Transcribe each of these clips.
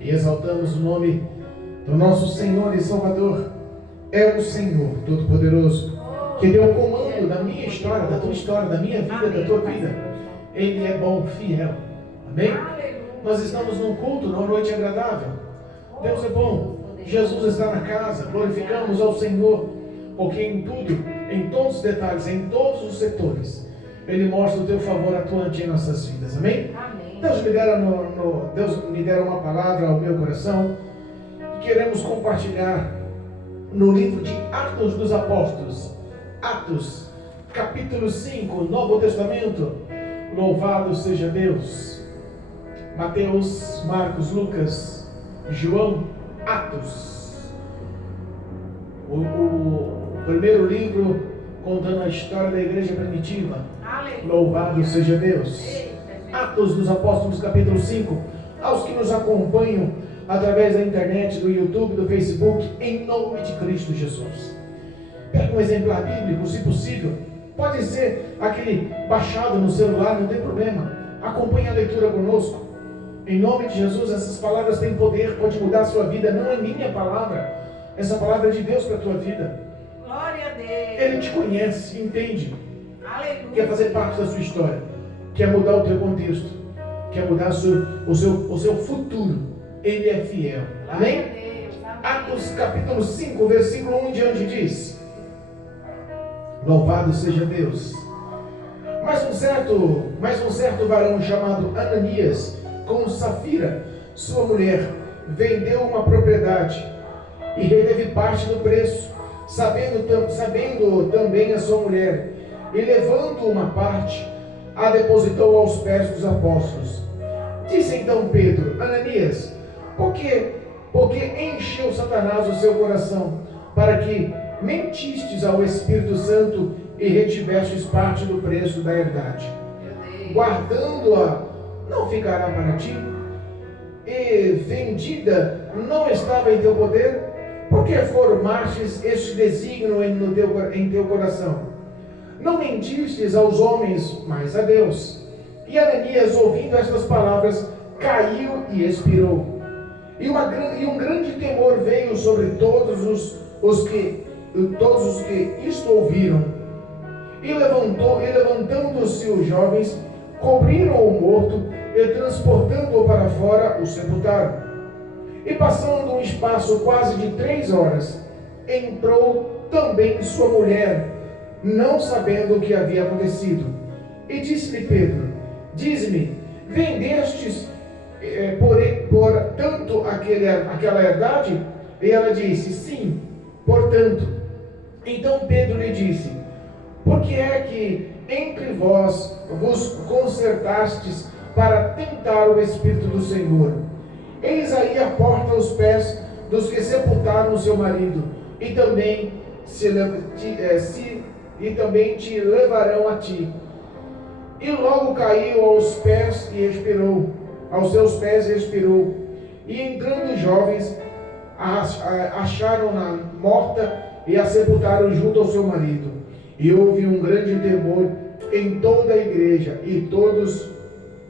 E exaltamos o nome do nosso Senhor e Salvador. É o Senhor Todo-Poderoso, que deu o comando da minha história, da tua história, da minha vida, da tua vida. Ele é bom, fiel. Amém? Nós estamos num culto, numa noite agradável. Deus é bom. Jesus está na casa. Glorificamos ao Senhor, porque em tudo, em todos os detalhes, em todos os setores, Ele mostra o teu favor atuante em nossas vidas. Amém? Amém. Deus me dera uma palavra ao meu coração que queremos compartilhar no livro de Atos dos Apóstolos. Atos, capítulo 5, Novo Testamento. Louvado seja Deus. Mateus, Marcos, Lucas, João, Atos. O primeiro livro contando a história da igreja primitiva. Louvado seja Deus. Atos dos Apóstolos, capítulo 5. Aos que nos acompanham através da internet, do YouTube, do Facebook, em nome de Cristo Jesus. Pega um exemplar bíblico, se possível. Pode ser aquele baixado no celular, não tem problema. Acompanhe a leitura conosco. Em nome de Jesus, essas palavras têm poder, pode mudar a sua vida. Não é minha palavra, essa palavra é de Deus para a tua vida. Glória a Deus. Ele te conhece, entende, Aleluia. quer fazer parte da sua história, quer mudar o teu contexto, quer mudar o seu futuro. Ele é fiel. Amém? Deus. Amém. Atos capítulo 5, versículo 1 em diante diz: Louvado seja Deus. Mas um certo varão chamado Ananias, com Safira, sua mulher, vendeu uma propriedade e reteve parte do preço, sabendo também a sua mulher, e levando uma parte, a depositou aos pés dos apóstolos. Disse então Pedro: Ananias, por que encheu Satanás o seu coração, para que mentistes ao Espírito Santo e retivestes parte do preço da herdade? Guardando-a, não ficará para ti? E vendida, não estava em teu poder? Por que formastes este desígnio em teu coração? Não mentistes aos homens, mas a Deus. E Ananias, ouvindo estas palavras, caiu e expirou. E um grande temor veio sobre todos os que isto ouviram. E levantando-se os jovens, cobriram o morto e, transportando-o para fora, o sepultaram. E passando um espaço quase de 3 horas, entrou também sua mulher, não sabendo o que havia acontecido. E disse-lhe Pedro: Dize-me, vendestes por tanto aquela herdade? E ela disse: Sim, portanto. Então Pedro lhe disse: Por que é que entre vós vos concertastes para tentar o Espírito do Senhor? Eis aí a porta aos pés dos que sepultaram o seu marido, e também te levarão a ti. E logo caiu aos seus pés e expirou. E entrando os jovens, acharam-na morta e a sepultaram junto ao seu marido. E houve um grande temor em toda a igreja e todos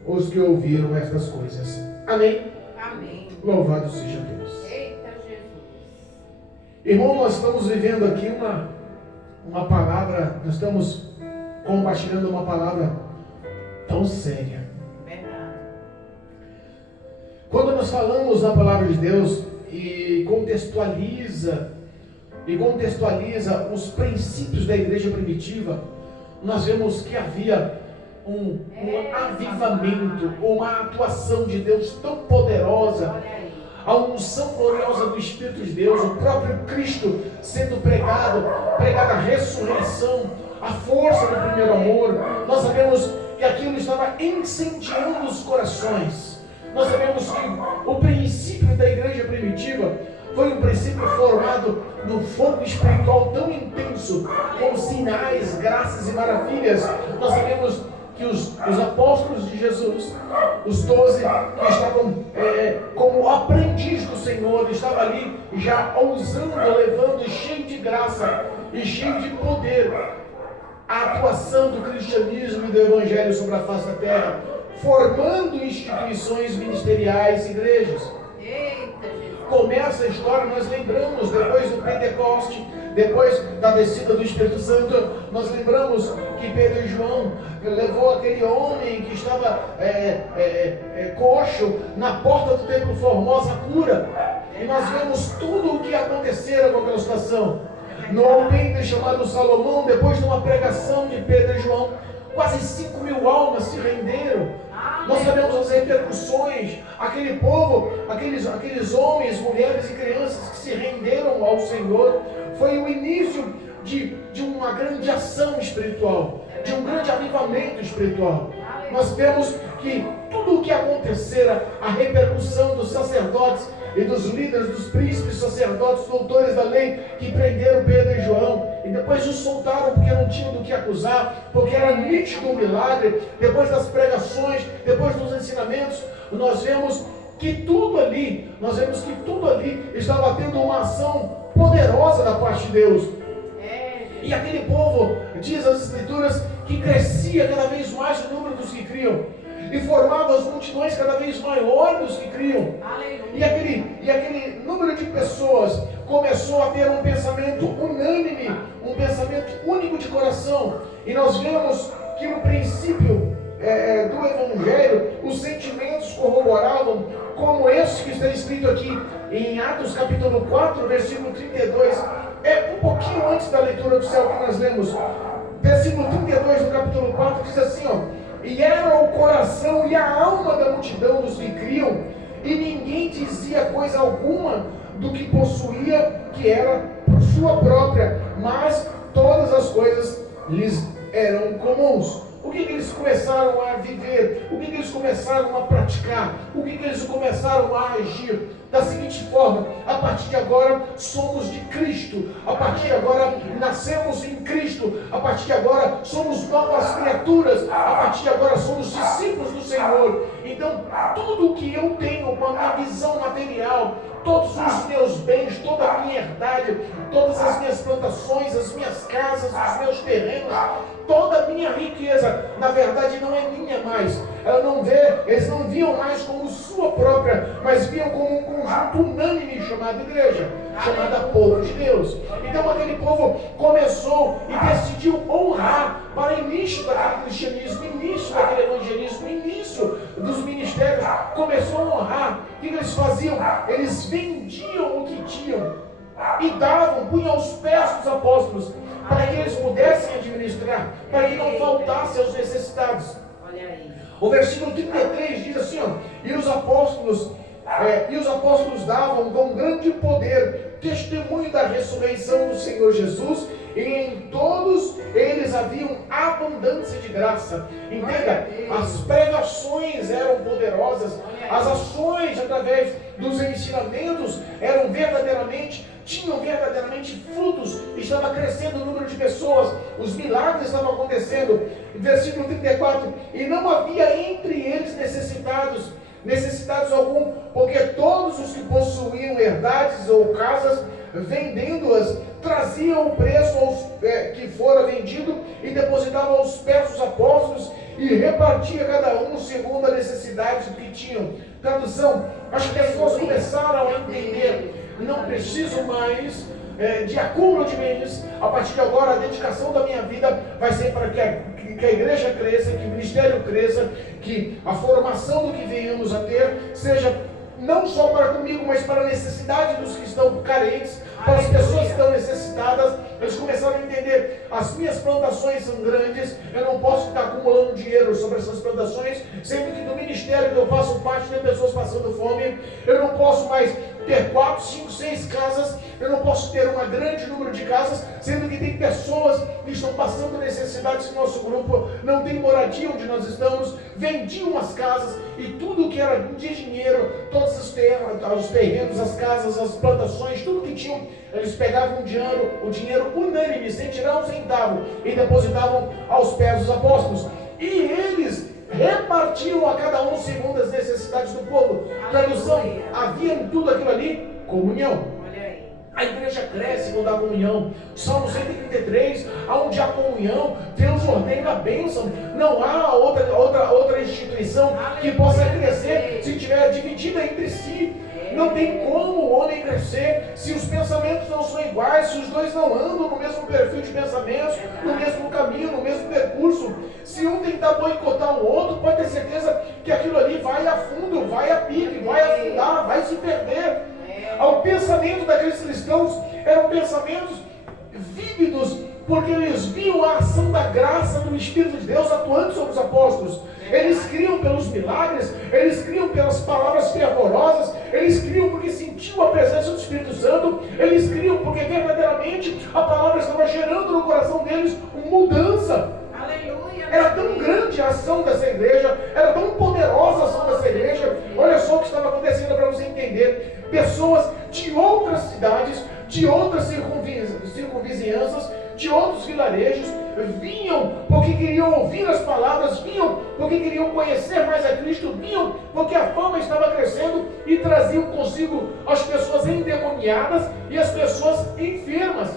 os que ouviram estas coisas. Amém? Amém. Louvado seja Deus. Eita Jesus. Irmão, nós estamos vivendo aqui uma palavra, nós estamos compartilhando uma palavra tão séria. Verdade. Quando nós falamos da palavra de Deus e contextualiza os princípios da igreja primitiva, nós vemos que havia um avivamento, uma atuação de Deus tão poderosa, a unção gloriosa do Espírito de Deus, o próprio Cristo sendo pregado a ressurreição, a força do primeiro amor. Nós sabemos que aquilo estava incendiando os corações. Nós sabemos que o princípio da igreja primitiva foi um princípio formado no fogo espiritual tão intenso, com sinais, graças e maravilhas. Nós sabemos que os apóstolos de Jesus, os 12 que estavam como aprendiz do Senhor, estavam ali já ousando, levando, cheio de graça e cheio de poder, a atuação do cristianismo e do evangelho sobre a face da terra formando instituições ministeriais e igrejas. Eita, Jesus. Começa a história, nós lembramos, depois do Pentecoste, depois da descida do Espírito Santo, nós lembramos que Pedro e João levou aquele homem que estava coxo na porta do templo Formosa a cura. E nós vemos tudo o que aconteceu com aquela situação. No alpendre chamado Salomão, depois de uma pregação de Pedro e João, quase 5.000 almas se renderam. Nós sabemos as repercussões, aquele povo, aqueles homens, mulheres e crianças que se renderam ao Senhor. Foi o início de uma grande ação espiritual, de um grande avivamento espiritual. Nós vemos que tudo o que acontecera, a repercussão dos sacerdotes e dos líderes, dos príncipes, sacerdotes, doutores da lei, que prenderam Pedro e João, e depois os soltaram porque não tinham do que acusar, porque era nítido o milagre. Depois das pregações, depois dos ensinamentos, nós vemos que tudo ali estava tendo uma ação poderosa da parte de Deus. E aquele povo, diz as Escrituras, que crescia cada vez mais o número dos que criam, e formava as multidões cada vez maiores dos que criam. E aquele número de pessoas começou a ter um pensamento unânime, um pensamento único de coração. E nós vemos que no princípio do Evangelho, os sentimentos corroboravam, como esse que está escrito aqui em Atos capítulo 4, versículo 32. É um pouquinho antes da leitura do céu que nós lemos. Versículo 32 do capítulo 4 diz assim, e era o coração e a alma da multidão dos que criam, e ninguém dizia coisa alguma do que possuía, que era por sua própria, mas todas as coisas lhes eram comuns. O que eles começaram a viver? O que eles começaram a praticar? O que eles começaram a agir? Da seguinte forma: a partir de agora somos de Cristo, a partir de agora nascemos em Cristo, a partir de agora somos novas criaturas, a partir de agora somos discípulos do Senhor. Então, tudo que eu tenho com a minha visão material, todos os meus bens, toda a minha herdade, todas as minhas plantações, as minhas casas, os meus terrenos, toda a minha riqueza, na verdade não é minha mais. Eles não viam mais como sua própria, mas viam como um conjunto unânime chamado igreja, chamada povo de Deus. Então aquele povo começou e decidiu honrar para início daquele cristianismo, início daquele evangelismo, início dos ministérios, começou a honrar. O que eles faziam? Eles vendiam o que tinham e davam, punham aos pés dos apóstolos, para que eles pudessem administrar, para que não faltasse aos necessitados. Olha aí. O versículo 33 diz assim, e os apóstolos davam com grande poder testemunho da ressurreição do Senhor Jesus, e em todos eles haviam abundância de graça. Entenda, as pregações eram poderosas, as ações através dos ensinamentos tinham verdadeiramente frutos, estava crescendo o número de pessoas, os milagres estavam acontecendo. Versículo 34, e não havia entre eles necessitados algum, porque todos os que possuíam herdades ou casas, vendendo-as, traziam o preço que fora vendido e depositavam aos pés dos apóstolos, e repartia cada um segundo a necessidade do que tinham. Tradução: acho que as pessoas começaram a entender, não preciso mais de acúmulo de bens. A partir de agora, a dedicação da minha vida vai ser para que a igreja cresça, que o ministério cresça, que a formação do que venhamos a ter seja não só para comigo, mas para a necessidade dos que estão carentes, para as pessoas que estão necessitadas. Eles começaram a entender, as minhas plantações são grandes, eu não posso estar acumulando dinheiro sobre essas plantações, sendo que do ministério que eu faço parte tem pessoas passando fome. Eu não posso mais ter 4, 5, 6 casas, eu não posso ter um grande número de casas, sendo que tem pessoas que estão passando necessidades no nosso grupo, não tem moradia onde nós estamos, vendiam as casas e tudo que era de dinheiro, todos os terrenos, as casas, as plantações, tudo que tinham, eles pegavam o dinheiro unânime, sem tirar um centavo, e depositavam aos pés dos apóstolos. E eles repartiam a cada um segundo as necessidades do povo. Tradução: havia em tudo aquilo ali comunhão. Olha aí. A igreja cresce quando há comunhão. Salmo 133, onde há comunhão, Deus ordena a bênção. Não há outra instituição que possa crescer se estiver dividida entre si. Não tem como o homem crescer se os pensamentos não são iguais, se os dois não andam no mesmo perfil de pensamentos, no mesmo caminho, no mesmo percurso. Se um tentar boicotar o outro, pode ter certeza que aquilo ali vai a fundo, vai a pique, vai afundar, vai se perder. O pensamento daqueles cristãos eram pensamentos vívidos, porque eles viam a ação da graça do Espírito de Deus atuando sobre os apóstolos. Eles criam pelos milagres, eles criam pelas palavras fervorosas, eles criam porque sentiam a presença do Espírito Santo, eles criam porque verdadeiramente a palavra estava gerando no coração deles mudança. Aleluia. Era tão grande a ação dessa igreja, era tão poderosa a ação dessa igreja. Olha só o que estava acontecendo para você entender. Pessoas de outras cidades, de outras circunvizinhanças, de outros vilarejos, vinham porque queriam ouvir as palavras, vinham porque queriam conhecer mais a Cristo, vinham porque a fama estava crescendo e traziam consigo as pessoas endemoniadas e as pessoas enfermas.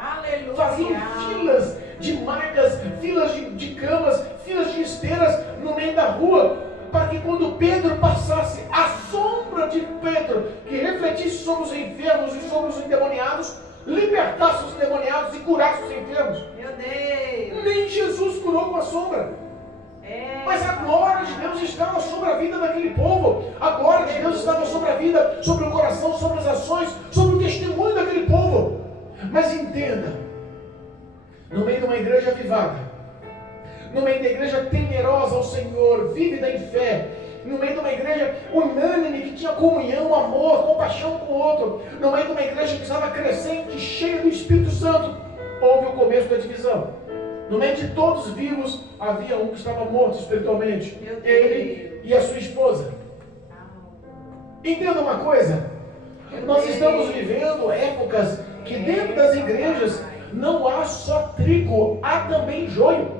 Aleluia. Faziam filas de macas, filas de camas, filas de esteiras no meio da rua, para que quando Pedro passasse, a sombra de Pedro, que refletisse sobre os enfermos e sobre os endemoniados, libertasse os endemoniados e curasse os enfermos. Meu Deus. Nem Jesus curou com a sombra. Mas a glória de Deus estava sobre a vida daquele povo. A glória de Deus estava sobre a vida, sobre o coração, sobre as ações, sobre o testemunho daquele povo. Mas entenda, no meio de uma igreja avivada, no meio da igreja temerosa ao Senhor, vívida em fé, no meio de uma igreja unânime que tinha comunhão, amor, compaixão com o outro, no meio de uma igreja que estava crescente, cheia do Espírito Santo, houve o começo da divisão. No meio de todos vivos, havia um que estava morto espiritualmente, ele e a sua esposa. Entenda uma coisa, nós estamos vivendo épocas que dentro das igrejas não há só trigo, há também joio.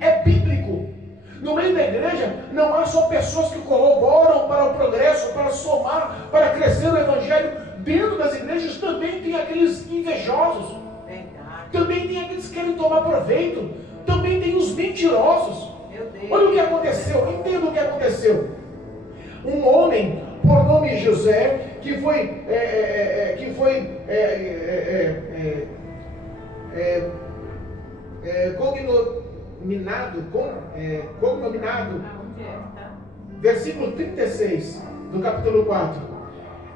É bíblico. No meio da igreja não há só pessoas que corroboram para o progresso, para somar, para crescer o evangelho. Dentro das igrejas também tem aqueles invejosos. Também tem aqueles que querem tomar proveito. Também tem os mentirosos. Olha o que aconteceu, entenda o que aconteceu. Um homem por nome José, que foi cognominado, versículo 36 do capítulo 4.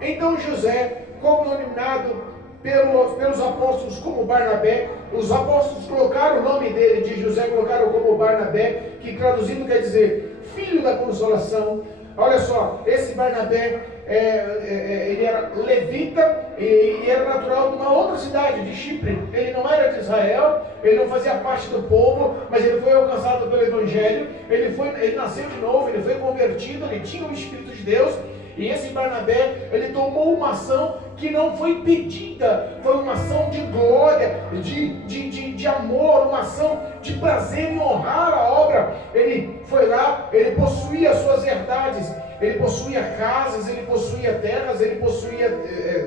Então José, cognominado pelos apóstolos como Barnabé, os apóstolos colocaram o nome dele, de José, colocaram como Barnabé, que traduzindo quer dizer filho da consolação. Olha só, esse Barnabé, ele era levita e era natural de uma outra cidade, de Chipre. Ele não era de Israel, ele não fazia parte do povo, mas ele foi alcançado pelo Evangelho, ele nasceu de novo, ele foi convertido, ele tinha o Espírito de Deus. E esse Barnabé, ele tomou uma ação que não foi pedida, foi uma ação de glória, de amor, uma ação de prazer em honrar a obra. Ele foi lá, ele possuía as suas herdades, ele possuía casas, ele possuía terras, ele possuía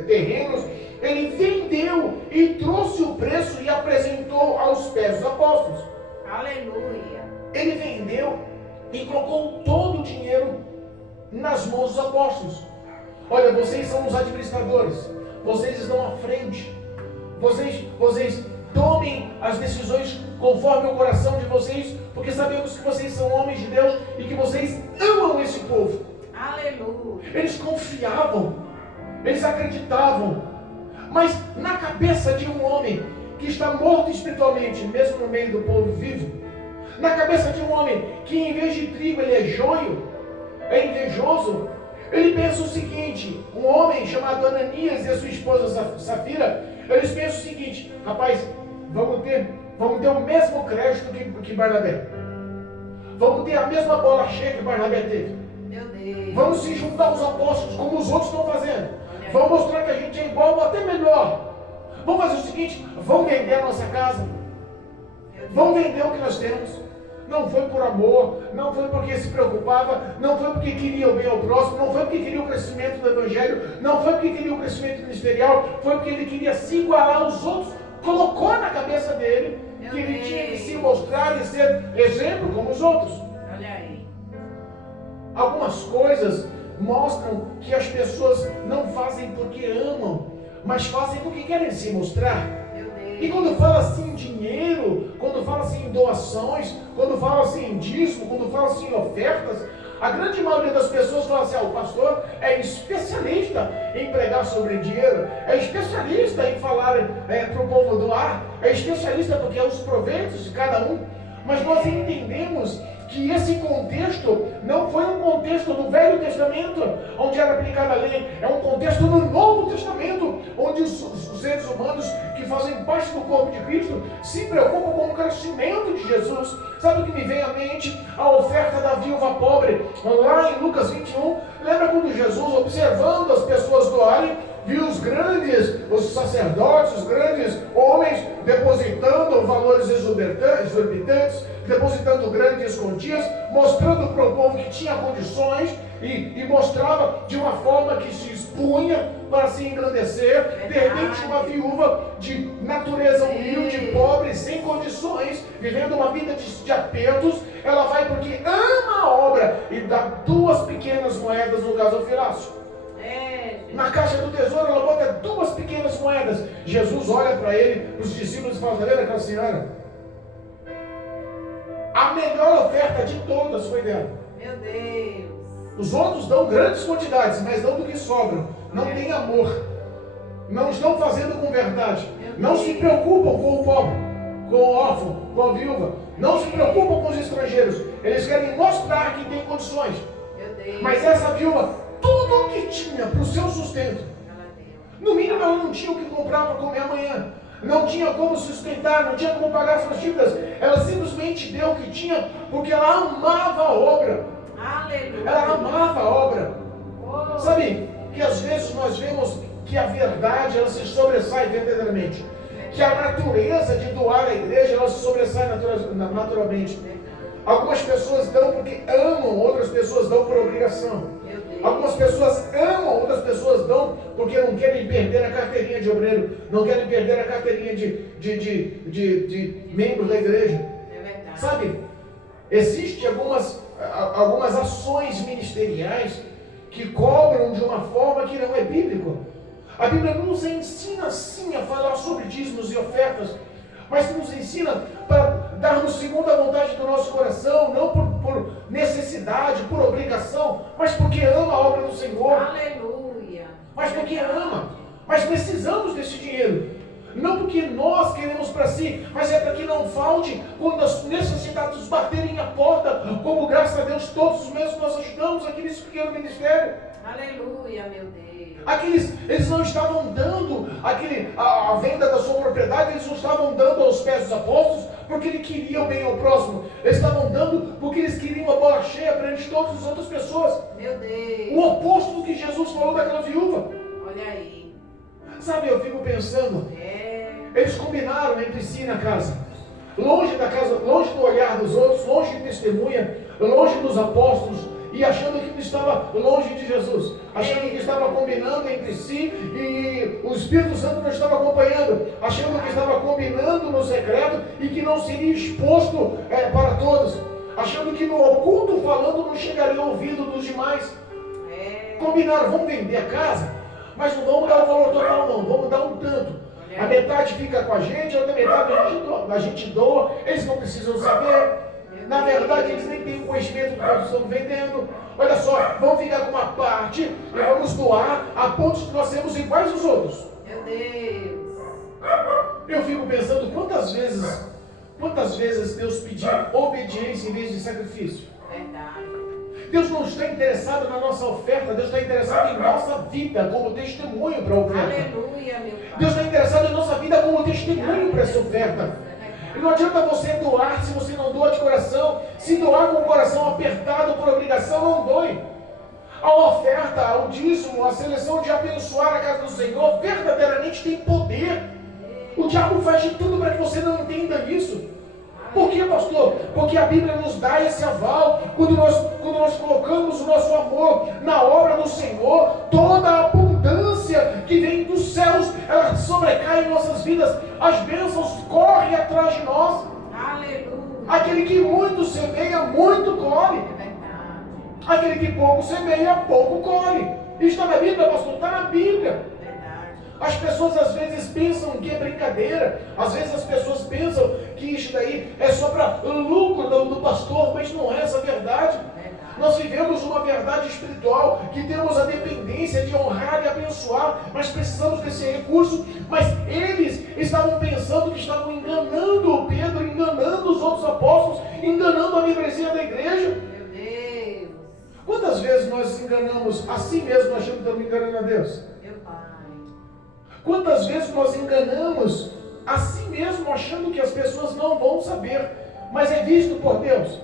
terrenos. Ele vendeu e trouxe o preço e apresentou aos pés dos apóstolos. Aleluia. Ele vendeu e colocou todo o dinheiro nas mãos dos apóstolos. Olha, vocês são os administradores, vocês estão à frente, vocês tomem as decisões conforme o coração de vocês, porque sabemos que vocês são homens de Deus e que vocês amam esse povo. Aleluia. Eles confiavam, eles acreditavam, mas na cabeça de um homem que está morto espiritualmente, mesmo no meio do povo vivo, na cabeça de um homem que em vez de trigo ele é joio, é invejoso, ele pensa o seguinte: um homem chamado Ananias e a sua esposa Safira, eles pensam o seguinte: rapaz, vamos ter o mesmo crédito que Barnabé, vamos ter a mesma bola cheia que Barnabé teve, meu Deus. Vamos se juntar aos apóstolos como os outros estão fazendo, vamos mostrar que a gente é igual ou até melhor. Vamos fazer o seguinte: vamos vender a nossa casa, vamos vender o que nós temos, não foi por amor, não foi porque se preocupava, não foi porque queria o bem ao próximo, não foi porque queria o crescimento do Evangelho, não foi porque queria o crescimento ministerial, foi porque ele queria se igualar aos outros, colocou na cabeça dele que ele tinha que se mostrar e ser exemplo como os outros. Olha aí. Algumas coisas mostram que as pessoas não fazem porque amam, mas fazem porque querem se mostrar. E quando fala assim em dinheiro, quando fala assim em doações, quando fala assim em dízimo, quando fala assim em ofertas, a grande maioria das pessoas fala assim: o pastor é especialista em pregar sobre dinheiro, é especialista em falar para o povo doar, é especialista porque é os proveitos de cada um. Mas nós entendemos que esse contexto não foi um contexto do Velho Testamento, onde era aplicada a lei, é um contexto no Novo Testamento, onde os seres humanos que fazem parte do corpo de Cristo se preocupam com o crescimento de Jesus. Sabe o que me vem à mente? A oferta da viúva pobre, lá em Lucas 21. Lembra quando Jesus, observando as pessoas doarem, viu os sacerdotes, os grandes homens, depositando valores exorbitantes, depositando grandes quantias, mostrando para o povo que tinha condições e mostrava de uma forma que se expunha para se engrandecer. De repente, uma viúva de natureza humilde, pobre, sem condições, vivendo uma vida de apertos, ela vai porque ama a obra e dá 2 pequenas moedas no gasofilácio. Na caixa do tesouro ela bota 2 pequenas moedas. Jesus olha para ele, para os discípulos, e fala: está vendo aquela senhora? A melhor oferta de todas foi dela. Meu Deus. Os outros dão grandes quantidades, mas dão do que sobram. Não tem amor. Não estão fazendo com verdade. Não se preocupam com o pobre, com o órfão, com a viúva. Não se preocupam com os estrangeiros. Eles querem mostrar que tem condições. Mas essa viúva, tudo o que tinha para o seu sustento, no mínimo ela não tinha o que comprar para comer amanhã, não tinha como sustentar, não tinha como pagar suas dívidas. Ela simplesmente deu o que tinha porque ela amava a obra. Aleluia. Ela amava a obra. Sabe que às vezes nós vemos que a verdade ela se sobressai verdadeiramente, que a natureza de doar à igreja ela se sobressai naturalmente. Algumas pessoas dão porque amam, outras pessoas dão por obrigação. Algumas pessoas amam, outras pessoas dão porque não querem perder a carteirinha de obreiro, não querem perder a carteirinha de membro da igreja. Sabe, existem algumas ações ministeriais que cobram de uma forma que não é bíblica. A Bíblia não nos ensina assim a falar sobre dízimos e ofertas, mas nos ensina para darmos segundo a vontade do nosso coração, não por necessidade, por obrigação, mas porque ama a obra do Senhor. Aleluia. Mas porque ama. Mas precisamos desse dinheiro. Não porque nós queremos para si, mas é para que não falte quando as necessidades baterem a porta, como graças a Deus todos os meses nós ajudamos aqui nesse pequeno ministério. Aleluia, meu Deus. Eles não estavam dando a venda da sua propriedade, eles não estavam dando aos pés dos apóstolos porque ele queria o bem ao próximo. Eles estavam dando porque eles queriam a bola cheia perante todas as outras pessoas. Meu Deus. O oposto do que Jesus falou daquela viúva. Olha aí. Sabe, eu fico pensando, eles combinaram entre si na casa, longe da casa, longe do olhar dos outros, longe de testemunha, longe dos apóstolos, e achando que estava longe de Jesus, achando que estava combinando entre si e o Espírito Santo não estava acompanhando, achando que estava combinando no secreto e que não seria exposto para todos, achando que no oculto falando não chegaria ao ouvido dos demais. Combinaram, vamos vender a casa, mas não vamos dar o valor total não, vamos dar um tanto. A metade fica com a gente, a outra metade a gente doa, eles não precisam saber. Na verdade, eles nem têm conhecimento do que nós estamos vendendo. Olha só, vamos ficar com uma parte e vamos doar a ponto de nós sermos iguais aos outros. Meu Deus. Eu fico pensando quantas vezes Deus pediu obediência em vez de sacrifício. Verdade. Deus não está interessado na nossa oferta, Deus está interessado em nossa vida como testemunho para a oferta. Aleluia, meu Pai. Deus está interessado em nossa vida como testemunho para essa oferta. E não adianta você doar se você não doa de coração. Se doar com o coração apertado por obrigação, não doe. A oferta, o dízimo, a seleção de abençoar a casa do Senhor verdadeiramente tem poder. O diabo faz de tudo para que você não entenda isso. Por que, pastor? Porque a Bíblia nos dá esse aval. Quando nós colocamos o nosso amor na obra do Senhor, toda a abundância que vem dos céus, ela sobrecai em nossas vidas. As bênçãos correm atrás de nós. Aleluia. Aquele que muito semeia, muito colhe. É verdade. Aquele que pouco semeia, pouco colhe. Isso está na Bíblia, pastor? Está na Bíblia. As pessoas às vezes pensam que é brincadeira, às vezes as pessoas pensam que isso daí é só para lucro do pastor, mas não é essa a verdade. Nós vivemos uma verdade espiritual, que temos a dependência de honrar e abençoar, mas precisamos desse recurso. Mas eles estavam pensando que estavam enganando o Pedro, enganando os outros apóstolos, enganando a membresia da igreja. Meu Deus. Quantas vezes nós enganamos a si mesmo achando que estamos enganando a Deus? Meu Pai. Quantas vezes nós enganamos a si mesmo achando que as pessoas não vão saber, mas é visto por Deus? Verdade.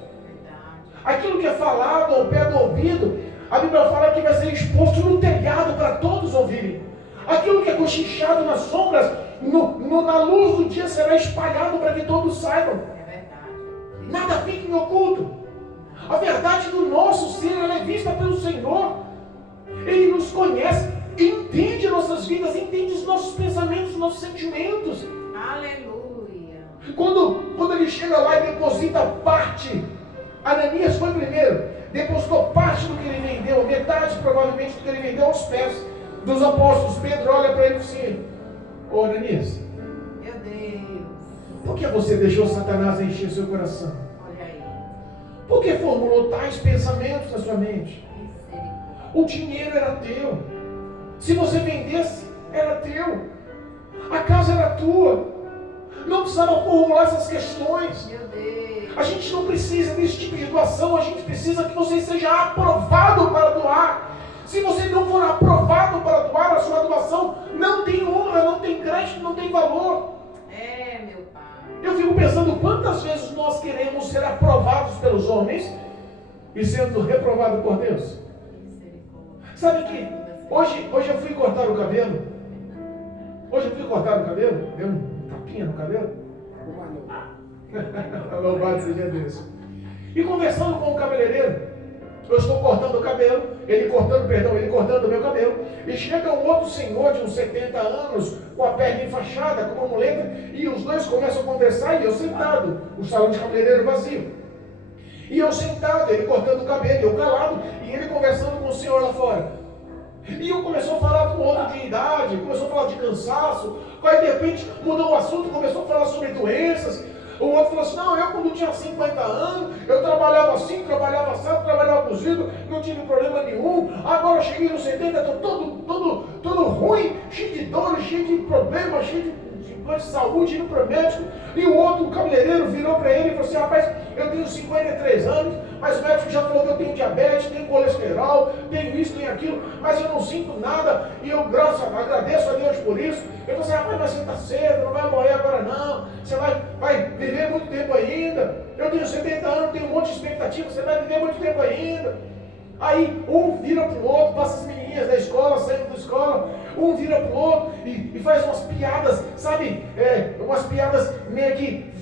Aquilo que é falado ao pé do ouvido, a Bíblia fala que vai ser exposto no telhado para todos ouvirem. Aquilo que é cochichado nas sombras, na luz do dia será espalhado para que todos saibam. É verdade. Nada fica em oculto. A verdade do nosso ser, ela é vista pelo Senhor. Ele nos conhece, entende nossas vidas, entende os nossos pensamentos, os nossos sentimentos. Aleluia. Quando ele chega lá e deposita parte, Ananias foi primeiro, depositou parte do que ele vendeu, metade provavelmente do que ele vendeu aos pés dos apóstolos. Pedro olha para ele e diz assim: ô Ananias, Meu Deus. por que você deixou Satanás encher seu coração? Olha aí. Por que formulou tais pensamentos na sua mente? Misericórdia. O dinheiro era teu. Se você vendesse, era teu. A casa era tua. Não precisava formular essas questões. Meu Deus. A gente não precisa desse tipo de doação. A gente precisa que você seja aprovado para doar. Se você não for aprovado para doar, a sua doação não tem honra, não tem crédito, não tem valor. É, meu Pai. Eu fico pensando quantas vezes nós queremos ser aprovados pelos homens e sendo reprovados por Deus. Misericórdia. Sabe que hoje eu fui cortar o cabelo. Deu um tapinha no cabelo. Louvado seja Deus. E conversando com o cabeleireiro, eu estou cortando o cabelo, ele cortando o meu cabelo, e chega um outro senhor de uns 70 anos, com a perna enfaixada, com uma muleta, e os dois começam a conversar, e eu sentado, o salão de cabeleireiro vazio. E eu sentado, ele cortando o cabelo, eu calado, e ele conversando com o senhor lá fora. E eu começou a falar com outro de idade, começou a falar de cansaço, aí de repente mudou o assunto, começou a falar sobre doenças. O outro falou assim: não, eu quando tinha 50 anos, eu trabalhava assim, trabalhava assado, trabalhava cozido, não tive problema nenhum. Agora eu cheguei nos 70, estou todo ruim, cheio de dores, cheio de problemas, cheio de saúde, indo para o médico. E o outro, o cabeleireiro, virou para ele e falou assim: rapaz, eu tenho 53 anos, mas o médico já falou que eu tenho diabetes, tenho colesterol, tenho isso, tenho aquilo, mas eu não sinto nada, e eu agradeço a Deus por isso. Ele falou assim: rapaz, mas você está cedo, não vai morrer agora não, você vai viver muito tempo ainda. Eu tenho 70 anos, tenho um monte de expectativa, você vai viver muito tempo ainda. Aí um vira para o outro, passa as menininhas da escola, saindo da escola, um vira para o outro e faz umas piadas, sabe, umas piadas meio que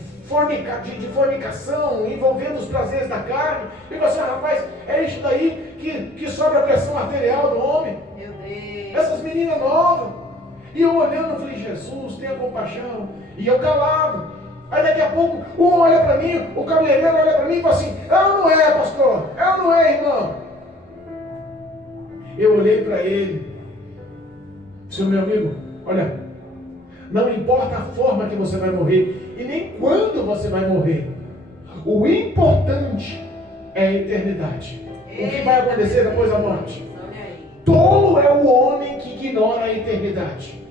de fornicação, envolvendo os prazeres da carne. E você, rapaz, é isso daí que sobe a pressão arterial do homem. Meu Deus. Essas meninas novas. E eu olhando, eu falei: Jesus, tenha compaixão. E eu calado. Aí daqui a pouco, um olha para mim, o cabeleireiro olha para mim e fala assim: ela não é, pastor, ela não é, irmão. Eu olhei para ele: seu meu amigo, olha, não importa a forma que você vai morrer, e nem quando você vai morrer, o importante é a eternidade. O que vai acontecer depois da morte? Tolo é o homem que ignora a eternidade.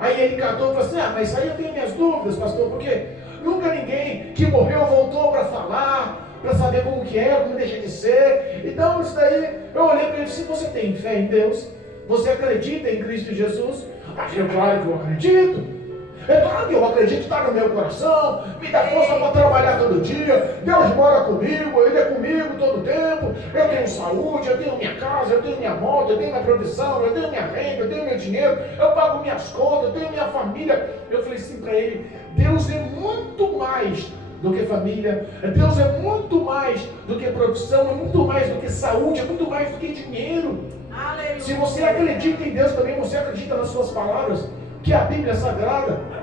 Aí ele catou e falou assim: mas aí eu tenho minhas dúvidas, pastor, porque nunca ninguém que morreu voltou para falar, para saber como que é, como deixa de ser. Então isso daí, eu olhei para ele e disse: você tem fé em Deus? Você acredita em Cristo Jesus? Claro que eu acredito. Eu acredito que está no meu coração, me dá força para trabalhar todo dia, Deus mora comigo, Ele é comigo todo tempo, eu tenho saúde, eu tenho minha casa, eu tenho minha moto, eu tenho minha provisão, eu tenho minha renda, eu tenho meu dinheiro, eu pago minhas contas, eu tenho minha família. Eu falei assim para ele: Deus é muito mais do que família, Deus é muito mais do que profissão, é muito mais do que saúde, é muito mais do que dinheiro. Aleluia. Se você acredita em Deus também, você acredita nas suas palavras, que a Bíblia é sagrada.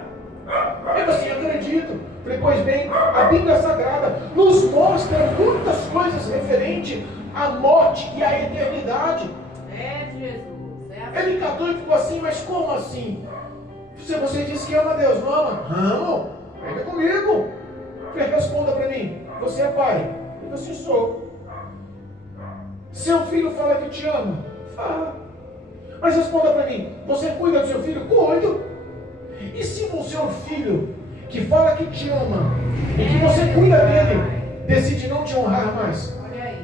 Eu assim, acredito. Falei: pois bem, a Bíblia Sagrada nos mostra muitas coisas referentes à morte e à eternidade. É de Jesus. É assim. Ele catou e ficou assim: mas como assim? Se você disse que ama Deus, não ama? Amo. Pega comigo. Falei: responda para mim, você é pai? E você: sou. Seu filho fala que te ama? Fala. Mas responda para mim, você cuida do seu filho? Cuido. E se o seu filho, que fala que te ama e que você cuida dele, decide não te honrar mais? Olha aí.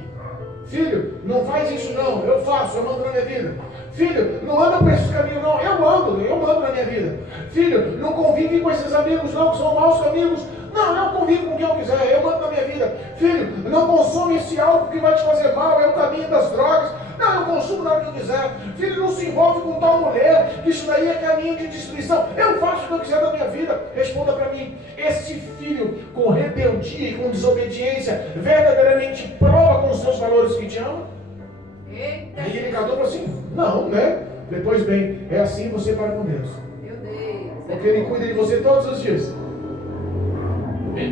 Filho, não faz isso não, eu faço, eu mando na minha vida. Filho, não anda por esse caminho não, eu mando na minha vida. Filho, não convive com esses amigos não, que são maus amigos. Não, eu convivo com quem eu quiser, eu mando na minha vida. Filho, não consome esse álcool que vai te fazer mal, é o caminho das drogas. Não, eu consumo na hora que eu quiser. Filho, não se envolve com tal mulher, que isso daí é caminho de destruição. Eu faço o que eu quiser da minha vida. Responda para mim, esse filho com rebeldia e com desobediência verdadeiramente prova com os seus valores que te ama? Eita. Aí ele catou e falou assim: não, né? Depois bem, é assim você para com Deus. Meu Deus. Porque Ele cuida de você todos os dias.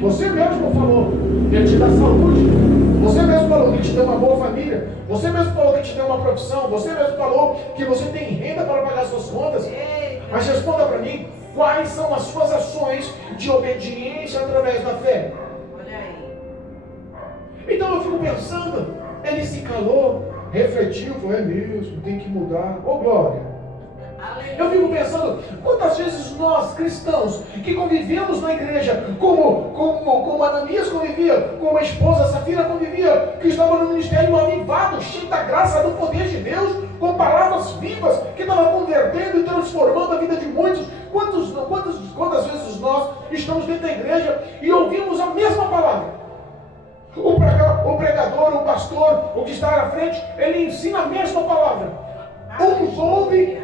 Você mesmo falou que Ele te dá saúde. Você mesmo falou que Ele te dá uma boa família. Você mesmo falou que Ele te dá uma profissão. Você mesmo falou que você tem renda para pagar suas contas. Eita. Mas responda para mim, quais são as suas ações de obediência através da fé? Olha aí. Então eu fico pensando, ele se calou, refletiu, falou: é mesmo, tem que mudar. Ô glória! Eu fico pensando, quantas vezes nós, cristãos, que convivemos na igreja, como Ananias convivia, como a esposa Safira convivia, que estava no ministério avivado, cheio da graça, do poder de Deus, com palavras vivas, que estava convertendo e transformando a vida de muitos. Quantas vezes nós estamos dentro da igreja e ouvimos a mesma palavra? O pregador, o pastor, o que está à frente, ele ensina a mesma palavra. Uns ouvem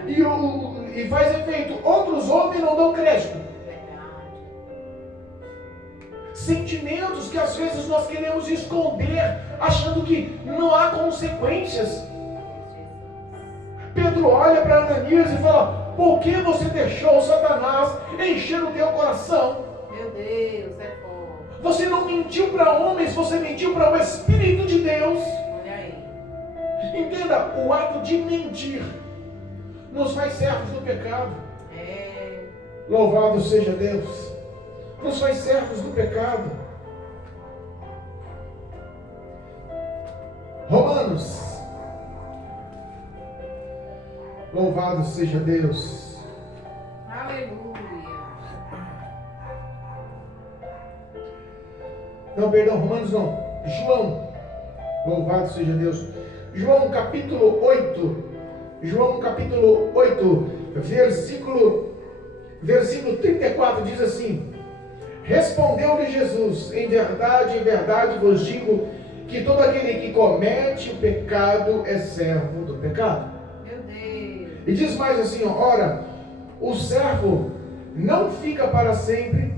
e faz efeito, outros ouvem e não dão crédito. Sentimentos que às vezes nós queremos esconder, achando que não há consequências. Pedro olha para Ananias e fala: por que você deixou Satanás encher o teu coração? Meu Deus, é fogo. Você não mentiu para homens, você mentiu para o Espírito de Deus. Olha aí. Entenda, o ato de mentir nos faz servos do pecado. É. Louvado seja Deus. Nos faz servos do pecado. Romanos. Louvado seja Deus. Aleluia. Não, perdão, Romanos não. João. Louvado seja Deus. João capítulo 8. João capítulo 8, versículo 34 diz assim: respondeu-lhe Jesus: em verdade vos digo que todo aquele que comete o pecado é servo do pecado. Meu Deus. E diz mais assim: ora, o servo não fica para sempre.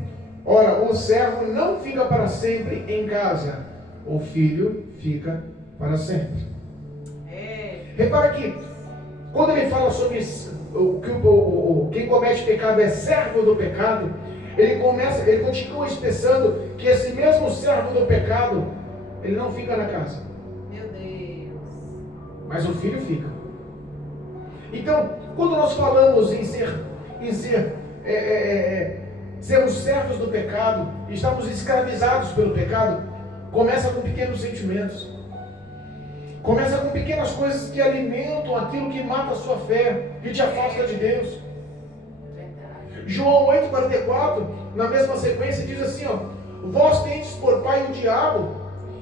Ora, o servo não fica para sempre em casa. O filho fica para sempre. Repara que quando ele fala sobre quem comete pecado é servo do pecado, ele continua expressando que esse mesmo servo do pecado, ele não fica na casa. Meu Deus. Mas o filho fica. Então, quando nós falamos em sermos servos do pecado, estamos escravizados pelo pecado, começa com pequenos sentimentos. Começa com pequenas coisas que alimentam aquilo que mata a sua fé, que te afasta de Deus. Verdade. João 8,44, na mesma sequência, diz assim: vós tendes por pai o diabo,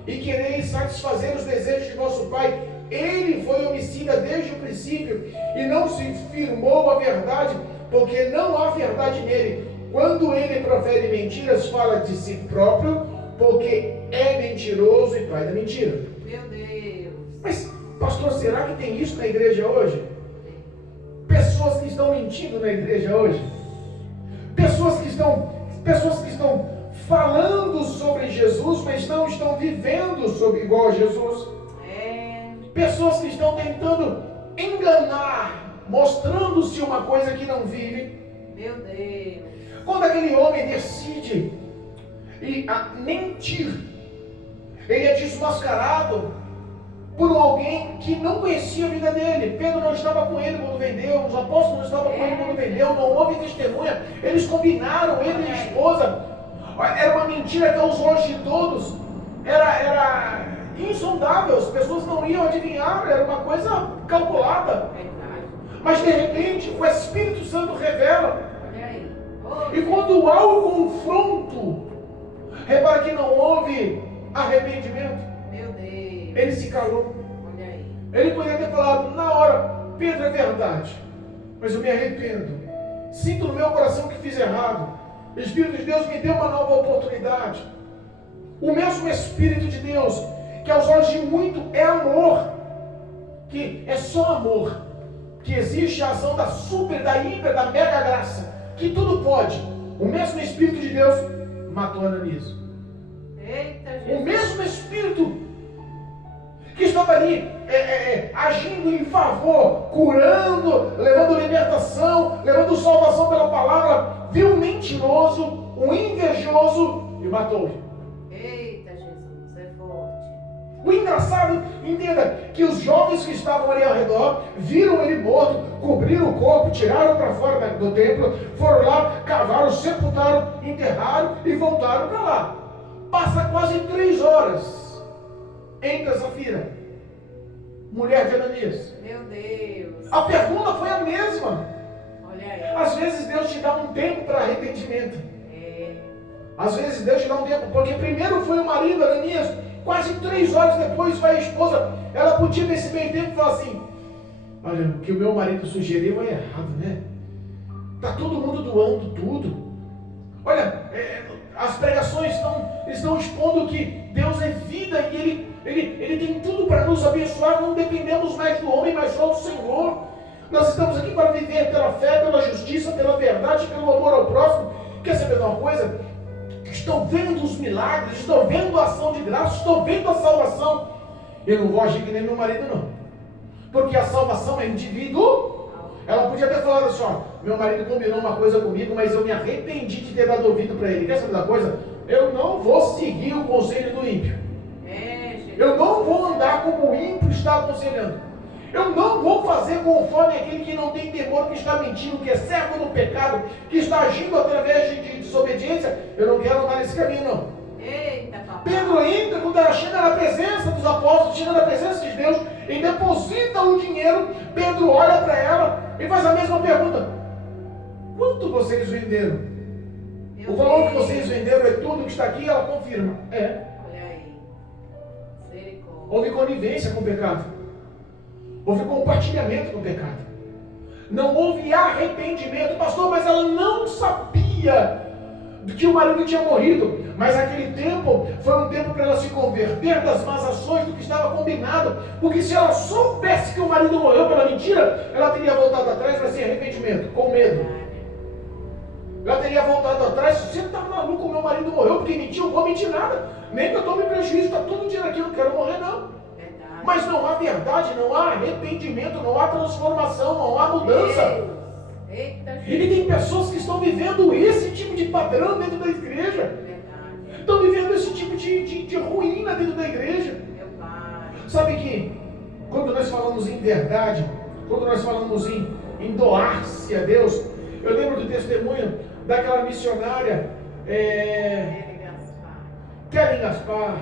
e quereis satisfazer os desejos de vosso pai. Ele foi homicida desde o princípio, e não se firmou a verdade, porque não há verdade nele. quando ele profere mentiras, fala de si próprio, porque é mentiroso e pai da mentira. Meu Deus. Mas, pastor, será que tem isso na igreja hoje? Pessoas que estão mentindo na igreja hoje? Pessoas que estão falando sobre Jesus, mas não estão vivendo igual a Jesus. Pessoas que estão tentando enganar, mostrando-se uma coisa que não vive. Meu Deus. Quando aquele homem decide mentir, ele é desmascarado por alguém que não conhecia a vida dele. Pedro não estava com ele quando vendeu, os apóstolos não estavam com ele quando vendeu, não houve testemunha. Eles combinaram, ele e a esposa. Era uma mentira que aos olhos de todos era insondável, as pessoas não iam adivinhar, era uma coisa calculada. Mas de repente o Espírito Santo revela. Olha aí. E quando há o confronto, repara que não houve arrependimento. Meu Deus. Ele se calou. Olha aí. Ele poderia ter falado na hora: Pedro, é verdade, mas eu me arrependo. Sinto no meu coração que fiz errado. O Espírito de Deus me deu uma nova oportunidade. O mesmo Espírito de Deus, que aos olhos de muito é amor, que é só amor, que existe a ação da super, da hiper, da mega graça, que tudo pode. O mesmo Espírito de Deus matou Ananias. Eita, Jesus. O mesmo Espírito que estava ali agindo em favor, curando, levando libertação, levando salvação pela palavra, viu um mentiroso, um invejoso e matou-o. Eita, Jesus, é forte. O engraçado, entenda, que os jovens que estavam ali ao redor viram ele morto, cobriram o corpo, tiraram para fora do templo, foram lá, cavaram, sepultaram, enterraram e voltaram para lá. Passa quase 3 horas. Entra Safira, mulher de Ananias. Meu Deus. A pergunta foi a mesma. Olha aí. Às vezes Deus te dá um tempo para arrependimento. Às vezes Deus te dá um tempo, porque primeiro foi o marido, Ananias, quase 3 horas depois vai a esposa. Ela podia nesse meio tempo falar assim: olha, o que o meu marido sugeriu é errado, né? Está todo mundo doando tudo. Olha, as pregações estão expondo que Deus é vida e Ele tem tudo para nos abençoar. Não dependemos mais do homem, mas só do Senhor. Nós estamos aqui para viver pela fé, pela justiça, pela verdade, pelo amor ao próximo. Quer saber de uma coisa? Estão vendo os milagres, estão vendo a ação de graça, estão vendo a salvação. Eu não vou agir que nem meu marido, não. Porque a salvação é indivíduo. Ela podia ter falado assim: ó, meu marido combinou uma coisa comigo, mas eu me arrependi de ter dado ouvido para ele. Quer saber da coisa? Eu não vou seguir o conselho do ímpio. Eu não vou andar como o ímpio está aconselhando. Eu não vou fazer conforme aquele que não tem temor, que está mentindo, que é servo do pecado, que está agindo através de desobediência. Eu não quero andar nesse caminho, não. Eita, papai. Pedro entra, quando ela chega na presença dos apóstolos, chega na presença de Deus e deposita o dinheiro. Pedro olha para ela e faz a mesma pergunta: quanto vocês venderam? O valor que vocês venderam é tudo que está aqui? Ela confirma: é. Olha aí. Houve conivência com o pecado. Houve compartilhamento com o pecado. Não houve arrependimento. Pastor, mas ela não sabia que o marido tinha morrido. Mas aquele tempo foi um tempo para ela se converter das más ações, do que estava combinado. Porque se ela soubesse que o marido morreu pela mentira, ela teria voltado atrás para sem arrependimento, com medo. Ela teria voltado atrás: você está maluco, meu marido morreu porque mentiu, não vou mentir nada. Nem que eu tome prejuízo, está tudo dinheiro aqui, eu não quero morrer não. Mas não há verdade, não há arrependimento, não há transformação, não há mudança. E tem pessoas que estão vivendo esse tipo de padrão dentro da igreja. Estão vivendo esse tipo de ruína dentro da igreja. Sabe que quando nós falamos em verdade, quando nós falamos em doar-se a Deus, eu lembro do testemunho daquela missionária Kellen Gaspar.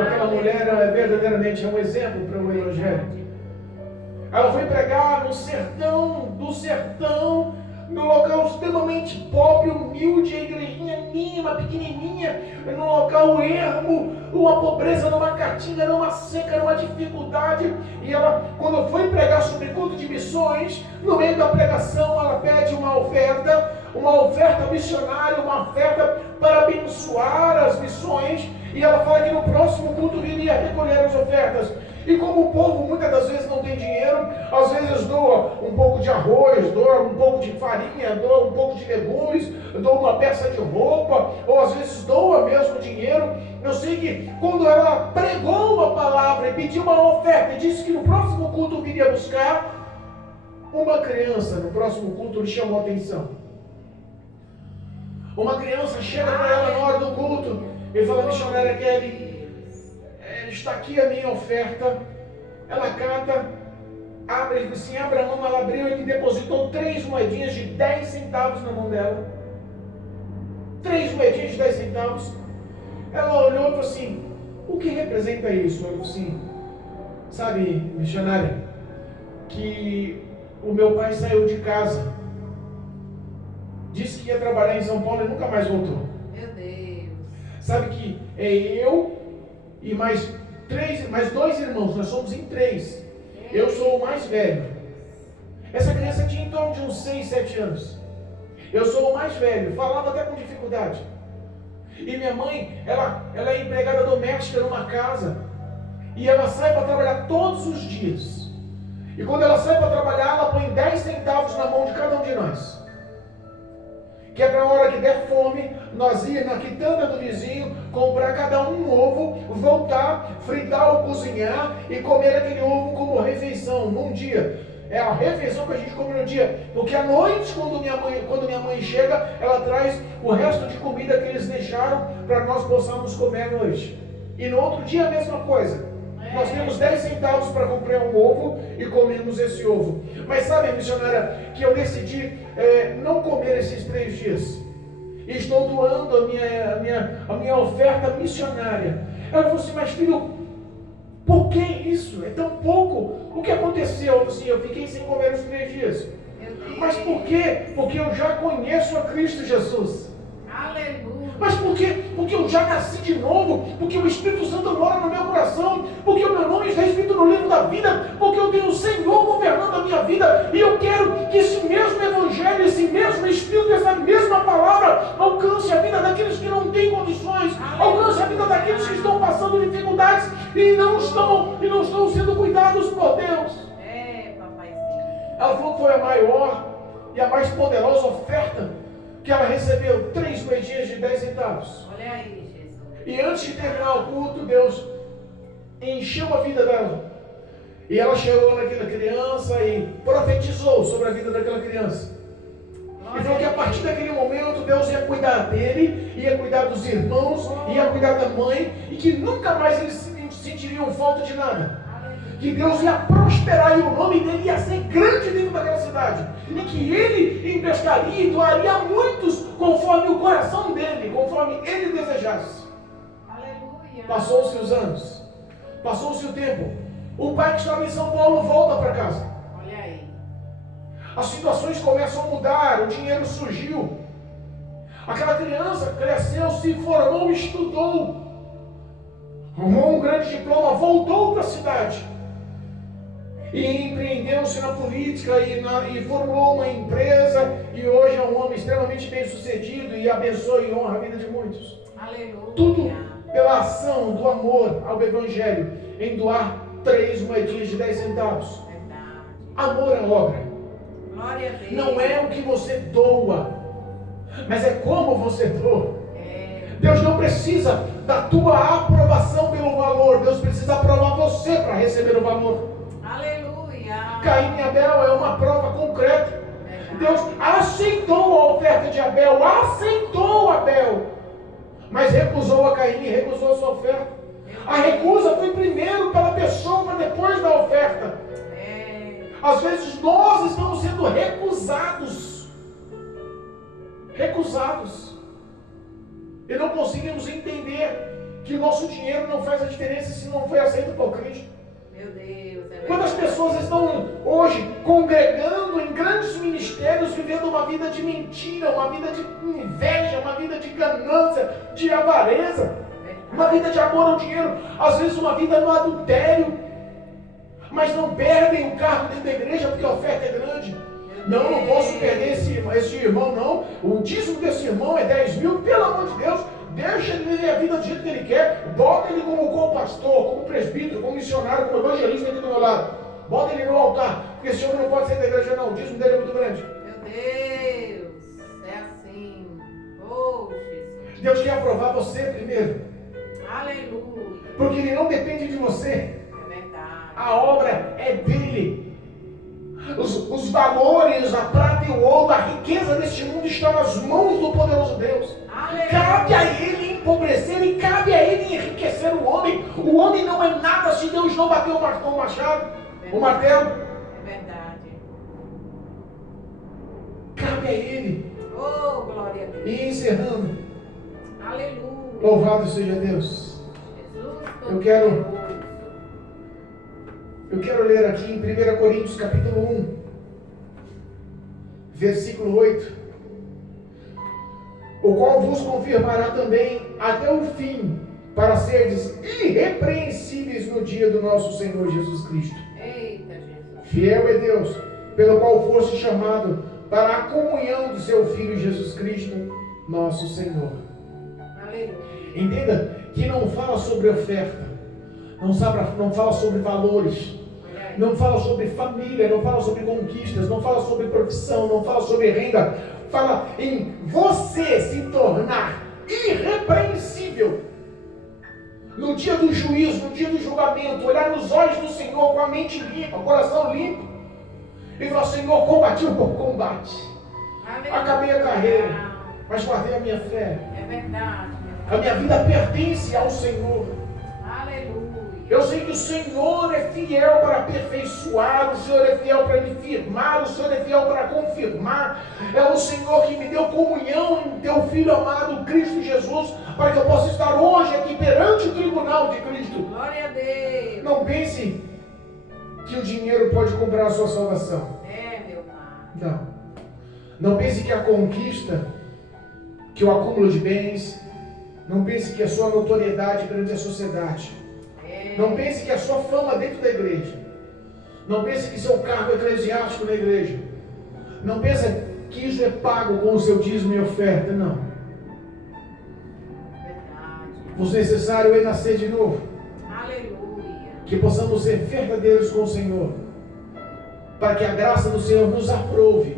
Aquela mulher verdadeiramente é um exemplo para o evangelho. Ela foi pregar no sertão do sertão, no local extremamente pobre, humilde, a igrejinha mínima, pequenininha, num local ermo, uma pobreza, numa caatinga, numa seca, numa dificuldade. E ela, quando foi pregar sobre culto de missões, no meio da pregação ela pede uma oferta. uma oferta missionária, uma oferta para abençoar as missões, e ela fala que no próximo culto viria recolher as ofertas. E como o povo muitas das vezes não tem dinheiro, às vezes doa um pouco de arroz, doa um pouco de farinha, doa um pouco de legumes, doa uma peça de roupa, ou às vezes doa mesmo dinheiro. Eu sei que quando ela pregou uma palavra e pediu uma oferta e disse que no próximo culto viria buscar, uma criança no próximo culto lhe chamou a atenção. Uma criança chega para ela na hora do culto e fala: missionária Kelly, está aqui a minha oferta. Ela cata, abre, ele disse: abre a mão. Ela abriu e depositou 3 moedinhas de 10 centavos na mão dela. 3 moedinhas de 10 centavos. Ela olhou e falou assim: o que representa isso? Ela falou assim: sabe, missionária, que o meu pai saiu de casa, disse que ia trabalhar em São Paulo e nunca mais voltou. Meu Deus. Sabe que é eu e mais 2 irmãos, nós somos em 3. Eu sou o mais velho. Essa criança tinha em torno de uns 6, 7 anos. Eu sou o mais velho, falava até com dificuldade. E minha mãe, ela é empregada doméstica numa casa, e ela sai para trabalhar todos os dias. E quando ela sai para trabalhar, ela põe 10 centavos na mão de cada um de nós, que é para a hora que der fome, nós ir na quitanda do vizinho, comprar cada um ovo, voltar, fritar ou cozinhar e comer aquele ovo como refeição num dia. É a refeição que a gente come no dia, porque à noite, quando minha mãe chega, ela traz o resto de comida que eles deixaram para nós possamos comer à noite. E no outro dia a mesma coisa. Nós temos 10 centavos para comprar um ovo e comemos esse ovo. Mas sabe, missionária, que eu decidi não comer esses 3 dias. E estou doando a minha oferta missionária. Ela falou assim: mas filho, por que isso? É tão pouco. O que aconteceu? Eu falei assim: eu fiquei sem comer os 3 dias. Mas por quê? Porque eu já conheço a Cristo Jesus. Aleluia. Mas por quê? Porque eu já nasci de novo, porque o Espírito Santo mora no meu coração, porque o meu nome está escrito no livro da vida, porque eu tenho o Senhor governando a minha vida, e eu quero que esse mesmo Evangelho, esse mesmo Espírito, essa mesma palavra alcance a vida daqueles que não têm condições, alcance a vida daqueles que estão passando dificuldades e não estão sendo cuidados por Deus. Papaizinho. Ela falou que foi a maior e a mais poderosa oferta que ela recebeu, 3 moedinhas de 10 centavos. Olha aí, Jesus. E antes de terminar o culto, Deus encheu a vida dela. E ela chegou naquela criança e profetizou sobre a vida daquela criança. E falou que a partir daquele momento Deus ia cuidar dele, ia cuidar dos irmãos, ia cuidar da mãe, e que nunca mais eles sentiriam falta de nada. Que Deus ia prosperar e o nome dele ia ser grande dentro daquela cidade. E que ele emprestaria e doaria a muitos conforme o coração dele, conforme ele desejasse. Aleluia. Passou-se os anos, passou-se o tempo. O pai que estava em São Paulo volta para casa. Olha aí. As situações começam a mudar, o dinheiro surgiu. Aquela criança cresceu, se formou, estudou, arrumou um grande diploma, voltou para a cidade. E empreendeu-se na política e formou uma empresa, e hoje é um homem extremamente bem sucedido e abençoa e honra a vida de muitos. Aleluia. Tudo pela ação do amor ao Evangelho, em doar 3 moedinhas de 10 centavos. Verdade. Amor à obra. Glória a Deus. Não é o que você doa, mas é como você doa. Deus não precisa da tua aprovação pelo valor, Deus precisa aprovar você para receber o valor. Aleluia. Caim e Abel é uma prova concreta. Deus aceitou a oferta de Abel, aceitou Abel, mas recusou a Caim e recusou a sua oferta. A recusa foi primeiro pela pessoa, para depois da oferta. Às vezes nós estamos sendo recusados. E não conseguimos entender que o nosso dinheiro não faz a diferença se não foi aceito por Cristo. Meu Deus, Quantas pessoas estão hoje congregando em grandes ministérios, vivendo uma vida de mentira, uma vida de inveja, uma vida de ganância, de avareza, uma vida de amor ao dinheiro, às vezes uma vida no adultério, mas não perdem o cargo dentro da igreja porque a oferta é grande. Não posso perder esse irmão, não. O dízimo desse irmão é 10 mil, pelo amor de Deus. Deixa ele viver a vida do jeito que ele quer. Bota ele como pastor, como presbítero, como missionário, como evangelista aqui do meu lado. Bota ele no altar, porque esse homem não pode sair da igreja, não. O dízimo dele é muito grande. Meu Deus, é assim. Oh, Jesus. Deus quer aprovar você primeiro. Aleluia. Porque ele não depende de você. É verdade. A obra é dele. Os valores, a prata e o ouro, a riqueza deste mundo estão nas mãos do poderoso Deus. Aleluia. Cabe a ele empobrecer e cabe a ele enriquecer o homem. O homem não é nada se Deus não bater o machado, o martelo. É verdade. Cabe a ele. Oh, glória a Deus. E encerrando, Aleluia. louvado seja Deus. Jesus, Eu quero- todo-poderoso. Eu quero ler aqui em 1 Coríntios capítulo 1, versículo 8. O qual vos confirmará também até o fim, para seres irrepreensíveis no dia do nosso Senhor Jesus Cristo. Eita, Jesus. Fiel é Deus, pelo qual foste chamado para a comunhão do seu Filho Jesus Cristo, nosso Senhor. Aleluia. Entenda que não fala sobre oferta, não fala sobre valores, Olha aí. não fala sobre família, não fala sobre conquistas, não fala sobre profissão, não fala sobre renda. Fala em você se tornar irrepreensível no dia do juízo, no dia do julgamento, olhar nos olhos do Senhor com a mente limpa, o coração limpo e falar: Senhor, combati o bom combate, Aleluia. acabei a carreira, mas guardei a minha fé. É verdade. A minha vida pertence ao Senhor. Aleluia. Eu sei que o Senhor é fiel para aperfeiçoar, o Senhor é fiel para me firmar, o Senhor é fiel para confirmar. É o Senhor que me deu comunhão em teu Filho amado, Cristo Jesus, para que eu possa estar hoje aqui perante o tribunal de Cristo. Glória a Deus. Não pense que o dinheiro pode comprar a sua salvação. É, meu Pai. Não. Não pense que a conquista, que o acúmulo de bens, não pense que a sua notoriedade perante a sociedade, não pense que a sua fama dentro da igreja, não pense que seu cargo eclesiástico na igreja, não pense que isso é pago com o seu dízimo e oferta, não. Verdade. O necessário é nascer de novo, Aleluia. que possamos ser verdadeiros com o Senhor, para que a graça do Senhor nos aprove,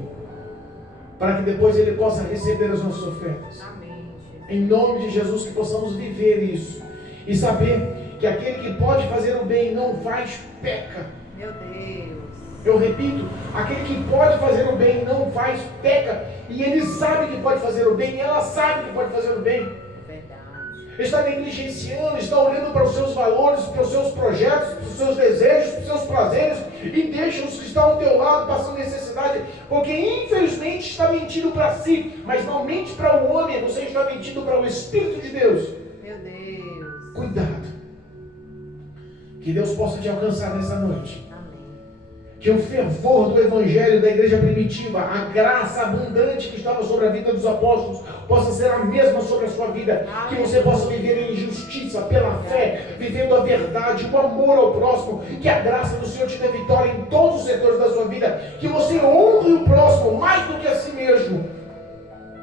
para que depois Ele possa receber as nossas ofertas. Amém. Jesus. Em nome de Jesus, que possamos viver isso e saber que aquele que pode fazer o bem não faz, peca. Meu Deus. Eu repito, aquele que pode fazer o bem não faz, peca. E ele sabe que pode fazer o bem, e ela sabe que pode fazer o bem. Verdade. Está negligenciando, está olhando para os seus valores, para os seus projetos, para os seus desejos, para os seus prazeres, e deixa os que estão ao teu lado passando necessidade, porque infelizmente está mentindo para si, mas não mente para o homem, você está mentindo para o Espírito de Deus. Meu Deus. Cuidado. Que Deus possa te alcançar nessa noite. Amém. Que o fervor do Evangelho da igreja primitiva, a graça abundante que estava sobre a vida dos apóstolos, possa ser a mesma sobre a sua vida. Que você possa viver em justiça, pela fé, vivendo a verdade, o amor ao próximo. Que a graça do Senhor te dê vitória em todos os setores da sua vida. Que você honre o próximo mais do que a si mesmo.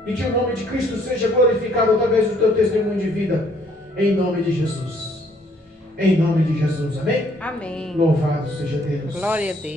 E que o nome de Cristo seja glorificado através do teu testemunho de vida. Em nome de Jesus. Em nome de Jesus. Amém? Amém. Louvado seja Deus. Glória a Deus.